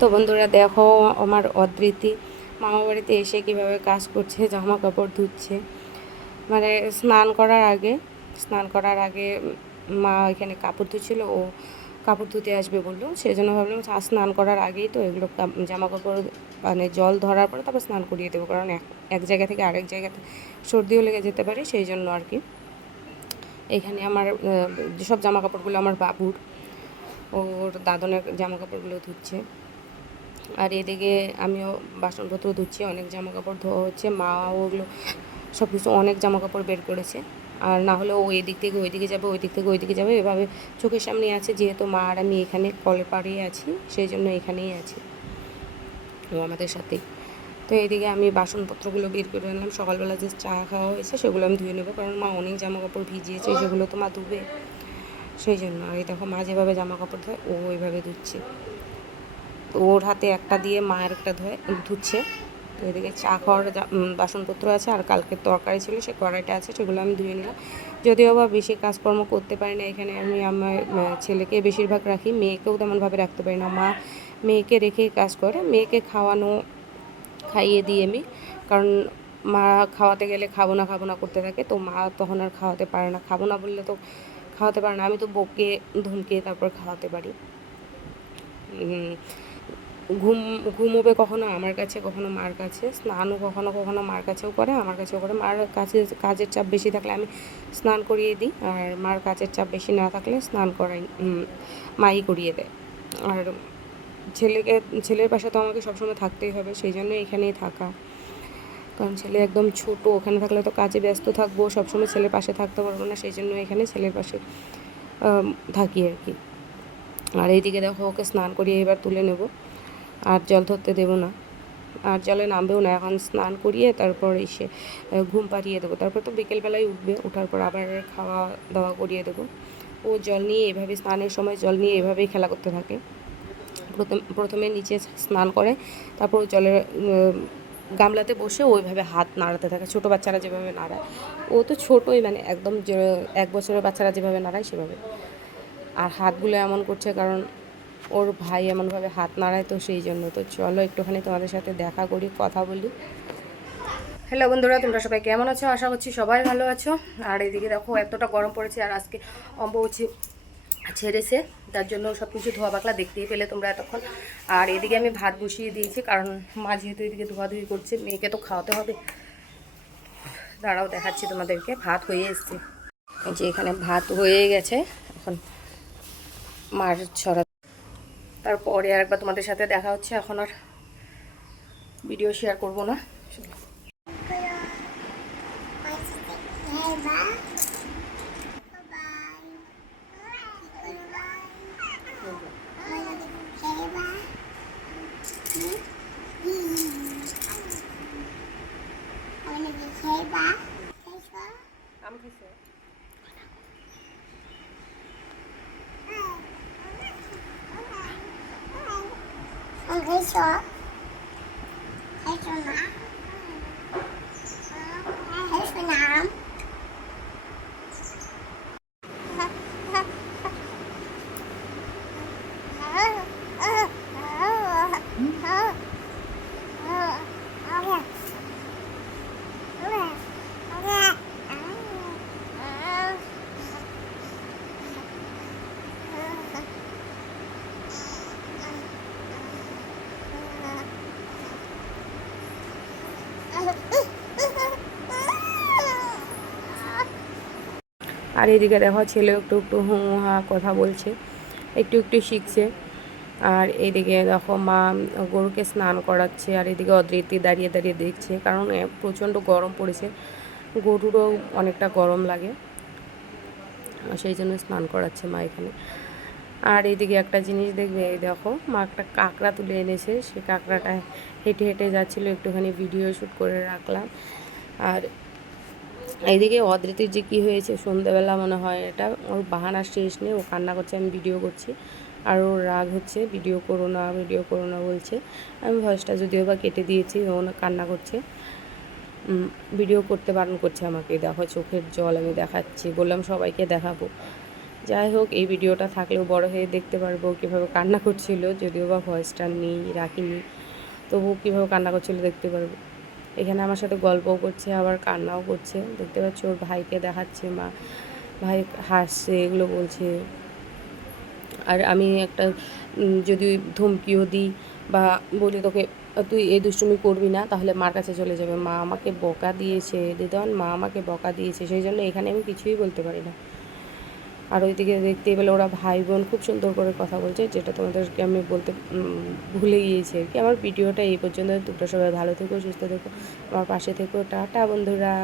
তো বন্ধুরা দেখো আমার অদৃতি মামা বাড়িতে এসে কীভাবে কাজ করছে, জামা কাপড় ধুচ্ছে। মানে স্নান করার আগে মা এখানে কাপড় ধুচ্ছিল, ও কাপড় ধুতে আসবে বললো, সেই জন্য ভাবলাম স্নান করার আগেই তো এগুলো জামা কাপড় মানে জল ধরার পরে তারপর স্নান করিয়ে দেবো, কারণ এক জায়গা থেকে আরেক জায়গাতে সর্দিও লেগে যেতে পারে, সেই জন্য আর কি। এখানে আমার যেসব জামা কাপড়গুলো আমার বাবুর, ওর দাদনের জামা কাপড়গুলো ধুচ্ছে। আর এদিকে আমিও বাসনপত্র ধুচ্ছি, অনেক জামা কাপড় ধোয়া হচ্ছে। মা ওগুলো সব কিছু অনেক জামা কাপড় বের করেছে, আর না হলে ও এদিক থেকে ওইদিকে যাবে, ওই দিক থেকে ওইদিকে যাবে, এভাবে চোখের সামনে আছে। যেহেতু মা আর আমি এখানে কলের পাড়েই আছি, সেই জন্য এখানেই আছি ও আমাদের সাথেই। তো এইদিকে আমি বাসনপত্রগুলো বের করে আনলাম। সকালবেলা যে চা খাওয়া হয়েছে সেগুলো আমি ধুয়ে নেবো, কারণ মা অনেক জামা কাপড় ভিজিয়েছে, সেগুলো তো মা ধুবে, সেই জন্য। আর এই দেখো মা যেভাবে জামা কাপড় ধোয় ও ওইভাবে ধুচ্ছে। ওর হাতে একটা দিয়ে মায়ের একটা ধুচ্ছে। তো এদিকে চা খাওয়ার বাসনপত্র আছে, আর কালকের তরকারি ছিল, সে কড়াইটা আছে, সেগুলো আমি ধুয়ে নিলাম। যদিও বা বেশি কাজকর্ম করতে পারি না এখানে, আমি আমার ছেলেকে বেশিরভাগ রাখি, মেয়েকেও তেমনভাবে রাখতে পারি না। মা মেয়েকে রেখেই কাজ করে, মেয়েকে খাইয়ে দিই আমি, কারণ মা খাওয়াতে গেলে খাবো না করতে থাকে, তো মা তখন আর খাওয়াতে পারে না। খাবো না বললে তো খাওয়াতে পারে না, আমি তো বকে ধমকে তারপর খাওয়াতে পারি। ঘুমোবে কখনো আমার কাছে, কখনো মার কাছে। স্নানও কখনো কখনো মার কাছেও করে, আমার কাছেও করে। মার কাছে কাজের চাপ বেশি থাকলে আমি স্নান করিয়ে দিই, আর মার কাজের চাপ বেশি না থাকলে স্নান করাই মাই করিয়ে দেয়। আর ছেলের পাশে তো আমাকে সবসময় থাকতেই হবে, সেই জন্য এখানেই থাকা। কারণ ছেলে একদম ছোট, ওখানে থাকলে তো কাজে ব্যস্ত থাকবো, সবসময় ছেলের পাশে থাকতে পারবো না, সেই জন্য এখানে ছেলের পাশে থাকি আর কি। আর এইদিকে দেখো ওকে স্নান করিয়ে এবার তুলে নেব, আর জল ধরতে দেবো না, আর জলে নামবেও না। এখন স্নান করিয়ে তারপর এসে ঘুম পাড়িয়ে দেবো, তারপর তো বিকেলবেলায় উঠবে, ওঠার পর আবার খাওয়া দাওয়া করিয়ে দেবো। ও জল নিয়ে এভাবে, স্নানের সময় জল নিয়ে এভাবেই খেলা করতে থাকে। প্রথমে নিচে স্নান করে, তারপর জলের গামলাতে বসে ওইভাবে হাত নাড়াতে থাকে, ছোটো বাচ্চারা যেভাবে নাড়ায়। ও তো ছোটোই, মানে একদম 1 বছরের বাচ্চারা যেভাবে নাড়ায় সেভাবে। আর হাতগুলো এমন করছে কারণ ওর ভাই এমনভাবে হাত নাড়ায়, তো সেই জন্য। তো চলো একটুখানি তোমাদের সাথে দেখা করি, কথা বলি। হ্যালো বন্ধুরা, তোমরা সবাই কেমন আছো? আশা করছি সবাই ভালো আছো। আর এদিকে দেখো এতটা গরম পড়েছে, আর আজকে অম্বুবাচী ছেড়েছে, তার জন্য সব কিছু ধোয়া পাকলা দেখতেই পেলে তোমরা এতক্ষণ। আর এদিকে আমি ভাত বসিয়ে দিয়েছি, কারণ মা যেহেতু এদিকে ধোয়াধুয়ি করছে, মেয়েকে তো খাওয়াতে হবে। দাঁড়াও দেখাচ্ছি তোমাদেরকে, ভাত হয়ে এসছে, যে এখানে ভাত হয়ে গেছে। এখন মার ছড়া, তারপরে আরেকবার তোমাদের সাথে দেখা হচ্ছে। এখন আর ভিডিও শেয়ার করব না। আর এদিকে দেখো ছেলে একটু একটু হু হা কথা বলছে, একটু একটু শিখছে। আর এদিকে দেখো মা গরুকে স্নান করাচ্ছে, আর এদিকে অদৃতি দাঁড়িয়ে দাঁড়িয়ে দেখছে, কারণ প্রচণ্ড গরম পড়েছে, গরুরও অনেকটা গরম লাগে, সেই জন্য স্নান করাচ্ছে মা এখানে। আর এইদিকে একটা জিনিস দেখবে, এই দেখো মা একটা কাঁকড়া তুলে এনেছে, সে কাঁকড়াটা হেঁটে হেঁটে যাচ্ছিলো, একটুখানি ভিডিও শ্যুট করে রাখলাম। আর এইদিকে অদৃতির যে কী হয়েছে, সন্ধ্যাবেলা মনে হয়, এটা ওর বাহানার শেষ নেই, ও কান্না করছে, আমি ভিডিও করছি, আর ওর রাগ হচ্ছে, ভিডিও করো না বলছে। আমি ভয়েসটা যদিও বা কেটে দিয়েছি, ও কান্না করছে, ভিডিও করতে বারণ করছে আমাকে। দেখো চোখের জল আমি দেখাচ্ছি, বললাম সবাইকে দেখাবো যাই হোক, এই ভিডিওটা থাকলেও বড় হয়ে দেখতে পারবো কীভাবে কান্না করছিল, যদিও বা ভয়েসটা নেই, রাখিনি, তবুও কীভাবে কান্না করছিল দেখতে পারবো। এখানে আমার সাথে গল্পও করছে আবার কান্নাও করছে, দেখতে পাচ্ছি। ওর ভাইকে দেখাচ্ছে, ভাই হাসছে, এগুলো বলছে। আর আমি একটা যদি ধমকিও দিই বা বলি তোকে তুই এই দুষ্টুমি করবি না, তাহলে মার কাছে চলে যাবে, মা আমাকে বকা দিয়েছে, দিদান মা আমাকে বকা দিয়েছে, সেই জন্য এখানে আমি কিছুই বলতে পারি না। আর ওইদিকে দেখতেই পেলে ওরা ভাই বোন খুব সুন্দর করে কথা বলছে, যেটা তোমাদেরকে আমি বলতে ভুলে গিয়েছি আর কি। আমার ভিডিওটা এই পর্যন্ত। তোমরা সবাই ভালো থেকো, সুস্থ থেকো, আমার পাশে থেকো। টাটা বন্ধুরা।